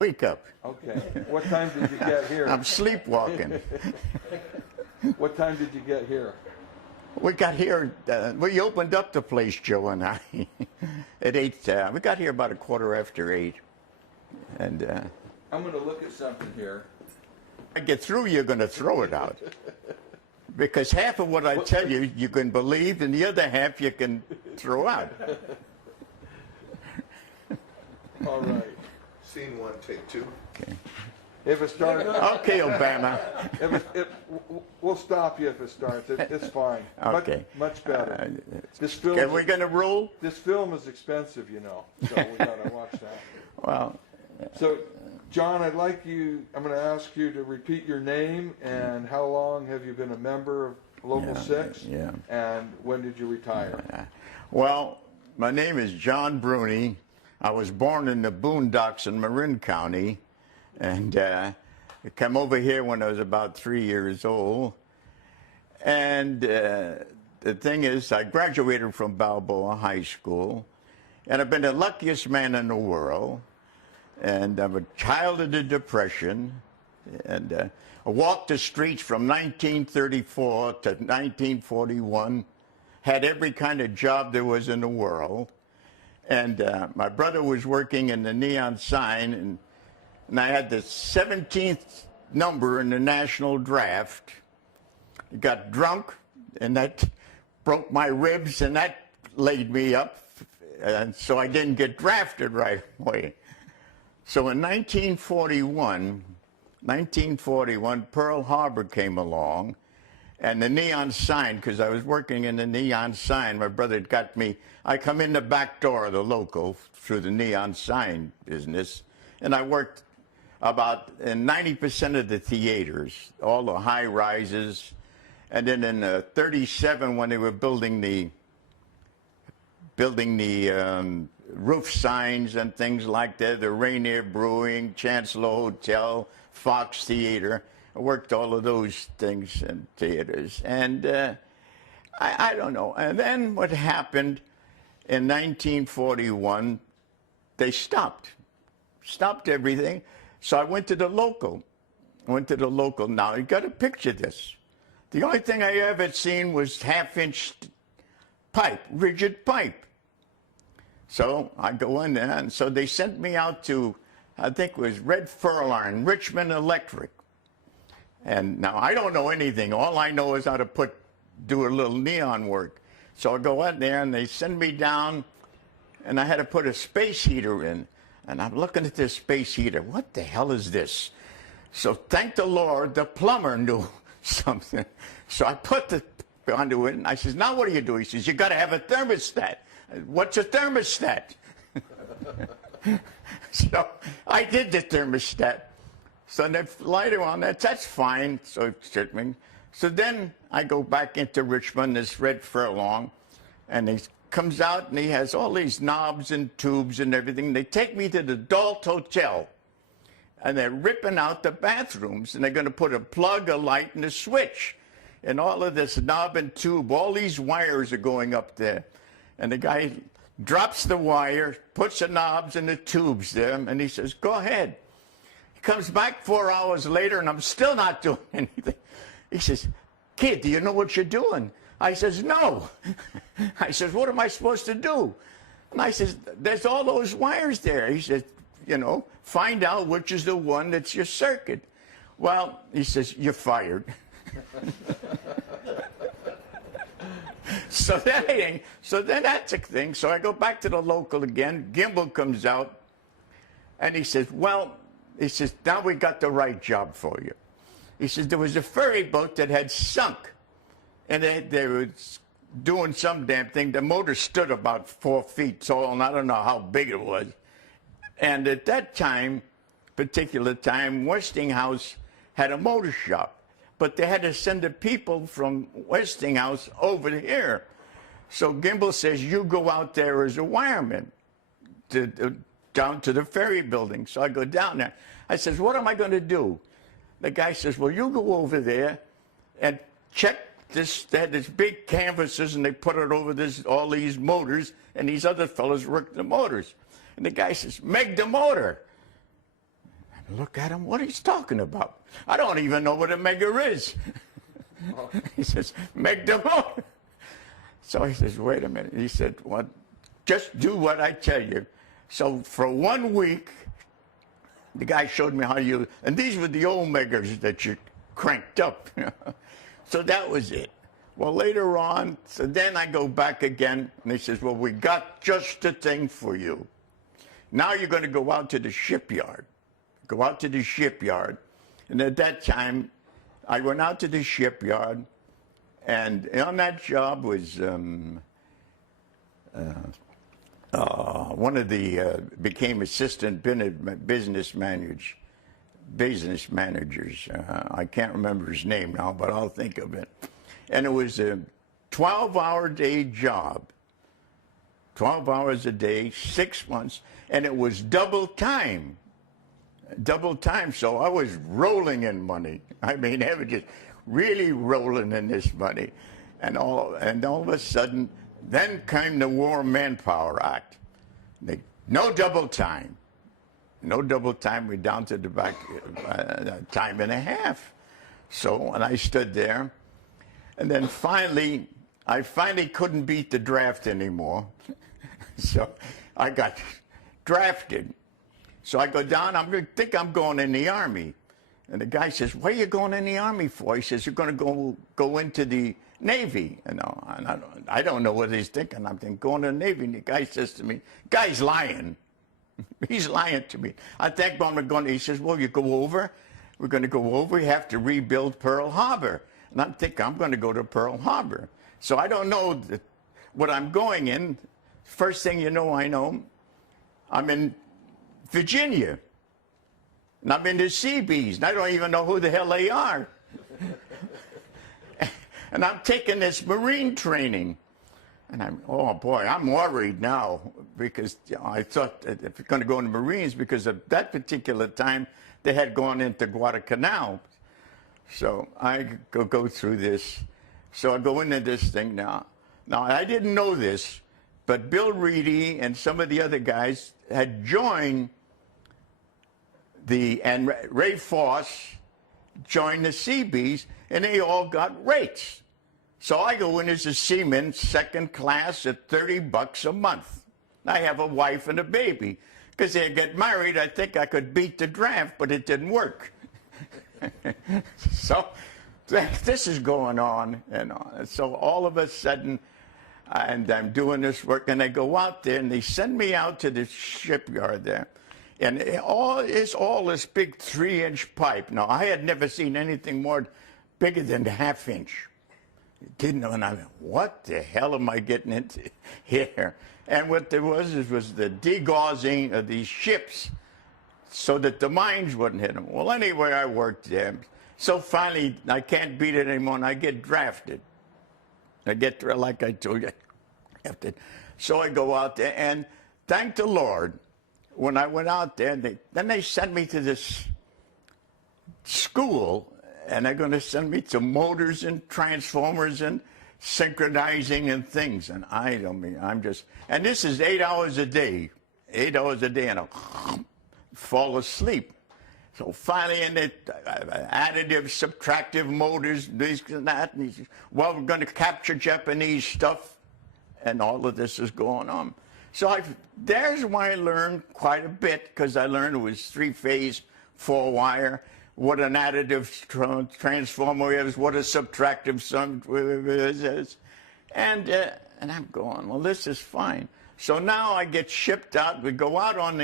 Wake up. Okay. What time did you get here? I'm sleepwalking. What time did you get here? We got here, we opened up the place, Joe and I, at 8. We got here about 8:15. And I'm going to look at something here. I get through, you're going to throw it out. Because half of what I tell you, you can believe, and the other half you can throw out. All right. Scene 1, take 2. Okay. If it starts, Okay, Obama. we'll stop you if it starts. It's fine. Okay. Much better. Are we going to roll? This film is expensive, you know, so we got to watch that. Well. So, John, I'm going to ask you to repeat your name and how long have you been a member of Local 6? Yeah. And when did you retire? Well, my name is John Bruni. I was born in the boondocks in Marin County, and I came over here when I was about 3 years old. And the thing is, I graduated from Balboa High School, and I've been the luckiest man in the world. And I'm a child of the Depression, and I walked the streets from 1934 to 1941, had every kind of job there was in the world. And my brother was working in the neon sign, and I had the 17th number in the national draft. I got drunk, and that broke my ribs, and that laid me up, and so I didn't get drafted right away. So in 1941, Pearl Harbor came along, and the neon sign, because I was working in the neon sign, my brother got me, I come in the back door of the local through the neon sign business, and I worked about in 90% of the theaters, all the high rises, and then in 37 when they were building the roof signs and things like that, the Rainier Brewing, Chancellor Hotel, Fox Theater. I worked all of those things in theaters. And I don't know. And then what happened in 1941, they stopped everything. So I went to the local. Now, you got to picture this. The only thing I ever seen was half-inch pipe, rigid pipe. So I go in there, and so they sent me out to, I think it was Red Furlong, Richmond Electric. And now I don't know anything. All I know is how to do a little neon work. So I go out there, and they send me down, and I had to put a space heater in. And I'm looking at this space heater. What the hell is this? So thank the Lord, the plumber knew something. So I put the conduit in. I says, now what do you do? He says, you got to have a thermostat. What's a thermostat? So I did the thermostat. So then later on, that's fine. So then I go back into Richmond, this Red Furlong, and he comes out and he has all these knobs and tubes and everything. They take me to the Adult Hotel, and they're ripping out the bathrooms, and they're going to put a plug, a light, and a switch. And all of this knob and tube, all these wires are going up there. And the guy drops the wire, puts the knobs and the tubes there, and he says, go ahead. He comes back 4 hours later, and I'm still not doing anything. He says, kid, do you know what you're doing? I says, no. I says, what am I supposed to do? And I says, there's all those wires there. He says, find out which is the one that's your circuit. Well, he says, you're fired. So then that's a thing. So I go back to the local again. Gimbel comes out, and he says, now we got the right job for you. He says, there was a ferry boat that had sunk, and they were doing some damn thing. The motor stood about 4 feet tall, and I don't know how big it was. And at that particular time, Westinghouse had a motor shop. But they had to send the people from Westinghouse over here. So Gimbel says, you go out there as a wireman down to the ferry building. So I go down there. I says, what am I going to do? The guy says, well, you go over there and check this. They had this big canvases, and they put it over all these motors, and these other fellows work the motors. And the guy says, make the motor. Look at him, what he's talking about. I don't even know what a megger is. He says, meg the motor. So he says, wait a minute. He said, what? Just do what I tell you. So for 1 week, the guy showed me how you, and these were the old meggers that you cranked up. So that was it. Well, later on, so then I go back again, and he says, well, we got just the thing for you. Now you're going to go out to the shipyard. Go out to the shipyard. And at that time, I went out to the shipyard, and on that job was one of the became assistant business managers. I can't remember his name now, but I'll think of it. And it was a 12-hour day job, 12 hours a day, 6 months, and it was double time. Double time, so I was rolling in money. I mean, I was just really rolling in this money. And all of a sudden, then came the War Manpower Act. No double time. No double time. We're down to the back time and a half. So, and I stood there. And then finally, I couldn't beat the draft anymore. So I got drafted. So I go down, think I'm going in the Army. And the guy says, what are you going in the Army for? He says, you're going to go into the Navy. And I don't know what he's thinking. I'm thinking, going to the Navy. And the guy says to me, guy's lying. He's lying to me. I think I'm going to, he says, well, you go over. We're going to go over. You have to rebuild Pearl Harbor. And I'm thinking, I'm going to go to Pearl Harbor. So I don't know what I'm going in. First thing you know, I know, I'm in Virginia. And I'm in the Seabees, and I don't even know who the hell they are. And I'm taking this Marine training. And oh boy, I'm worried now because I thought that if you're going to go into Marines, because at that particular time, they had gone into Guadalcanal. So I go through this. So I go into this thing now. Now, I didn't know this, but Bill Reedy and some of the other guys had joined and Ray Foss joined the Seabees, and they all got rates. So I go in as a seaman, second class, at $30 a month. I have a wife and a baby. Because they get married, I think I could beat the draft, but it didn't work. So this is going on and on. So all of a sudden, and I'm doing this work, and I go out there, and they send me out to the shipyard there. And it's all this big 3-inch pipe. Now, I had never seen anything more bigger than a half-inch. Didn't know, and I went, what the hell am I getting into here? And what there was the degaussing of these ships so that the mines wouldn't hit them. Well, anyway, I worked there. So finally, I can't beat it anymore, and I get drafted. I get, like I told you, so I go out there, and thank the Lord, when I went out there, then they sent me to this school, and they're going to send me to motors and transformers and synchronizing and things. And I'm just, and this is 8 hours a day, and I'll fall asleep. So finally, in it, additive, subtractive motors, this and that, and he says, well, we're going to capture Japanese stuff, and all of this is going on. So there's where I learned quite a bit, because I learned it was 3-phase, 4-wire, what an additive transformer is, what a subtractive sum is. And I'm going, well, this is fine. So now I get shipped out. We go out on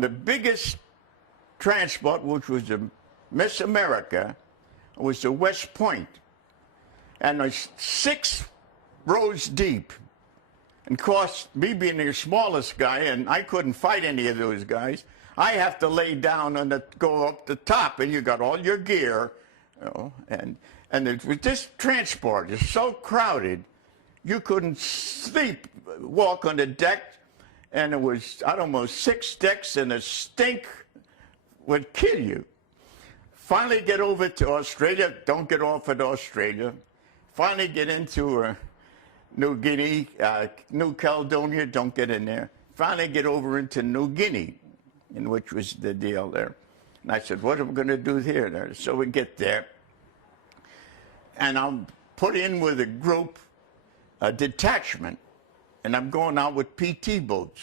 the biggest transport, which was the Miss America, was the West Point. And it's 6 rows deep. And of course, me being the smallest guy, and I couldn't fight any of those guys, I have to lay down and go up the top, and you got all your gear, you know, and this transport is so crowded, you couldn't sleep, walk on the deck, and it was, I don't know, 6 decks, and the stink would kill you. Finally get over to Australia, don't get off at Australia. Finally get into New Guinea, New Caledonia, don't get in there. Finally get over into New Guinea. and which was the deal there. And I said, what are we going to do here? So we get there, and I'm put in with a group, a detachment, and I'm going out with PT boats.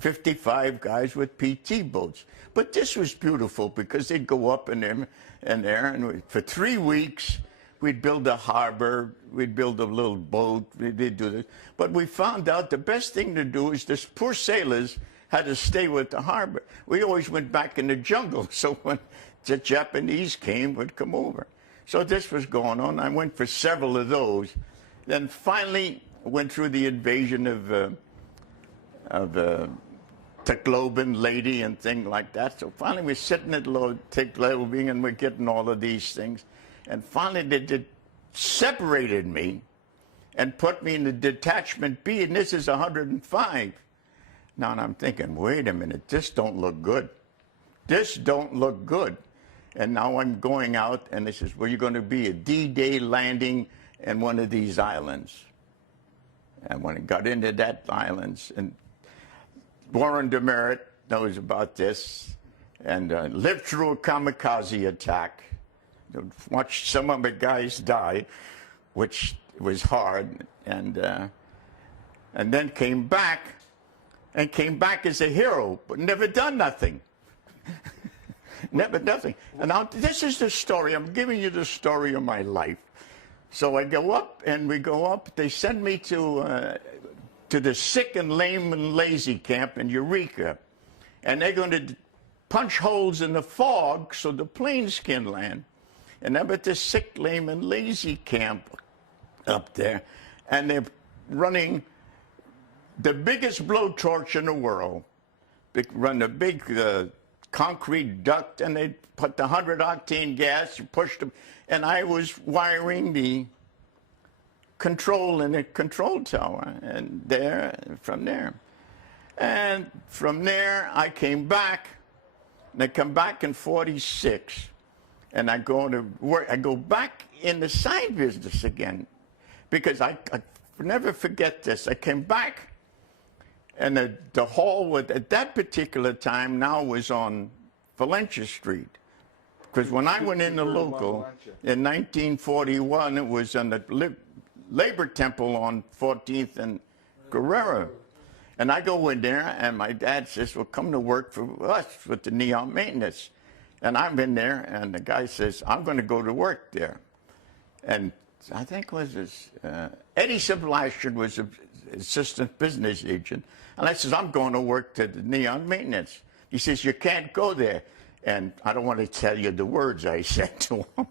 55 guys with PT boats. But this was beautiful because they'd go up in there, and for 3 weeks, we'd build a harbor, we'd build a little boat, we'd do this. But we found out the best thing to do is this poor sailors had to stay with the harbor. We always went back in the jungle, so when the Japanese came, we'd come over. So this was going on. I went for several of those. Then finally went through the invasion of Tacloban lady and things like that. So finally we're sitting at Tacloban and we're getting all of these things. And finally they separated me and put me in the detachment B, and this is 105. Now and I'm thinking, wait a minute, this don't look good. This don't look good. And now I'm going out and they says, well, you're going to be a D-Day landing in one of these islands. And when I got into that islands, and Warren Demerit knows about this, and lived through a kamikaze attack. Watched some of the guys die, which was hard, and then came back as a hero, but never done nothing. Never nothing. And now this is the story. I'm giving you the story of my life. So I go up, and we go up. They send me to the sick and lame and lazy camp in Eureka. And they're going to punch holes in the fog so the planes can land. And I'm at this sick, lame, and lazy camp up there. And they're running the biggest blowtorch in the world. They run the big concrete duct, and they put the 100-octane gas, you pushed them. And I was wiring the control in the control tower, and from there. And from there, I came back, and I come back in 46, and I go to work. I go back in the sign business again, because I never forget this. I came back, and the hall at that particular time now was on Valencia Street. Because when I went in the local in 1941, it was on the Labor Temple on 14th and Guerrero. And I go in there, and my dad says, well, come to work for us with the neon maintenance. And I'm in there, and the guy says, I'm going to go to work there. And I think it was Eddie Sebastian was an assistant business agent. And I says, I'm going to work to the neon maintenance. He says, you can't go there. And I don't want to tell you the words I said to him.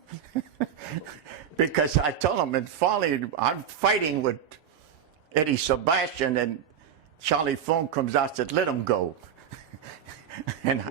Because I told him, and finally, I'm fighting with Eddie Sebastian, and Charlie Fone comes out and said, let him go. And